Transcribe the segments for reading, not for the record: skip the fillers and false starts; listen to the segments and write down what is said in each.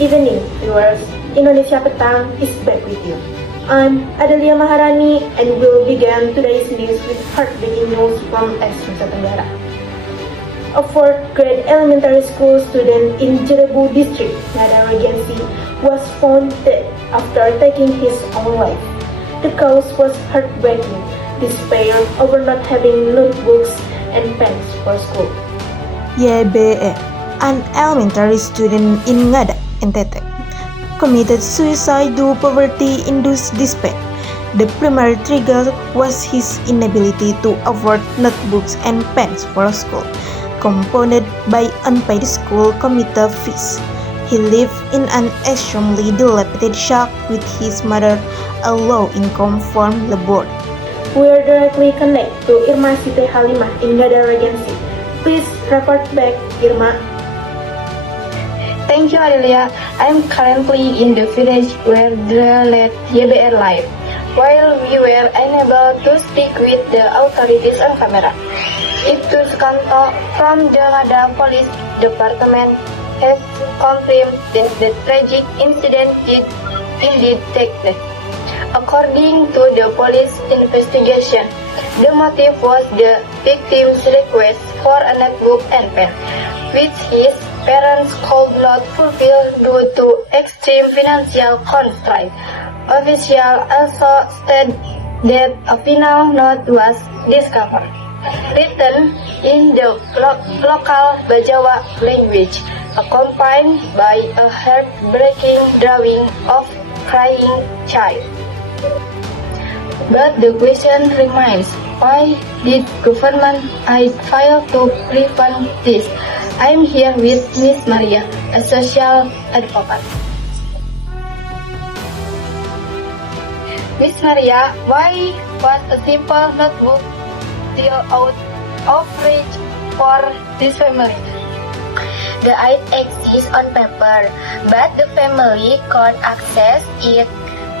evening, viewers. Indonesia Petang is back with you. I'm Adelia Maharani and we'll begin today's news with heartbreaking news from Nusa Tenggara. A fourth grade elementary school student in Jerebu district, Ngada Regency, was found dead after taking his own life. The cause was heartbreaking, despair over not having notebooks and pens for school. YBE, an elementary student in Ngada, NTT, committed suicide due to poverty-induced despair. The primary trigger was his inability to afford notebooks and pens for school, compounded by unpaid school commuter fees. He lived in an extremely dilapidated shack with his mother, a low-income farm laborer. We are directly connected to Irma Siti Halimah in Ngada Regency. Please report back, Irma. Thank you, Adelia. I am currently in the village where the late YBR live. While we were unable to speak with the authorities on camera, Ibtu Sukanto from the Ngada Police Department has confirmed that the tragic incident did indeed take place. According to the police investigation, the motive was the victim's request for a notebook and pen, which his parents could not fulfill due to extreme financial constraints. Officials also said that a final note was discovered, written in the local Bajawa language, accompanied by a heartbreaking drawing of crying child. But the question remains, why did government aid fail to prevent this? I am here with Miss Maria, a social advocate. Miss Maria, why was a simple notebook still out of reach for this family? The aid exists on paper, but the family can't access it.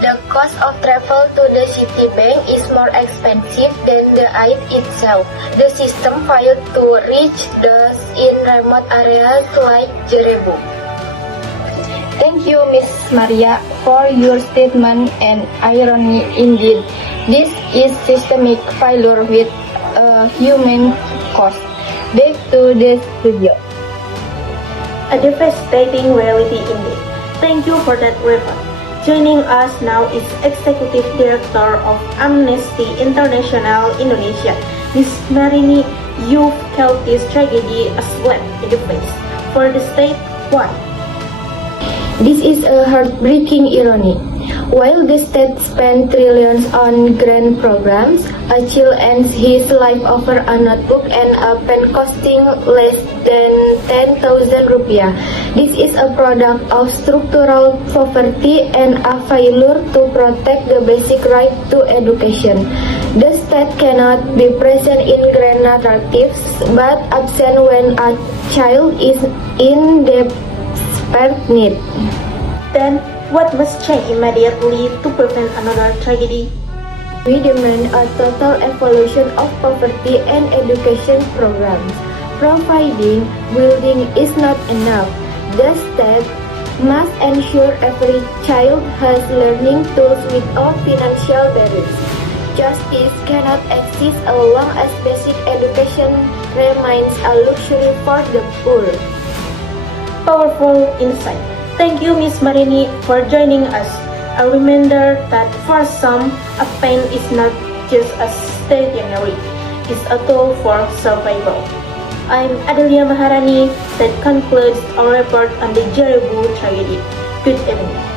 The cost of travel to the city bank is more expensive than the aid itself. The system failed to reach those in remote areas like Jerebu. Thank you, Miss Maria, for your statement and irony indeed. This is systemic failure with a human cost. Back to the studio. A devastating reality indeed. Thank you for that report. Joining us now is Executive Director of Amnesty International Indonesia, Ms. Marini. You've called this tragedy a slap in the face. For the state, why? This is a heartbreaking irony. While the state spent trillions on grant programs, a child ends his life over a notebook and a pen costing less than 10,000 rupiah. This is a product of structural poverty and a failure to protect the basic right to education. The state cannot be present in grant narratives, but absent when a child is in desperate need. Then, what must change immediately to prevent another tragedy? We demand a total evolution of poverty and education programs. Providing building is not enough. The state must ensure every child has learning tools without financial barriers. Justice cannot exist as long as basic education remains a luxury for the poor. Powerful insight. Thank you, Ms. Marini, for joining us. A reminder that for some, a pen is not just a stationery, it's a tool for survival. I'm Adelia Maharani. That concludes our report on the Jerebu tragedy. Good evening.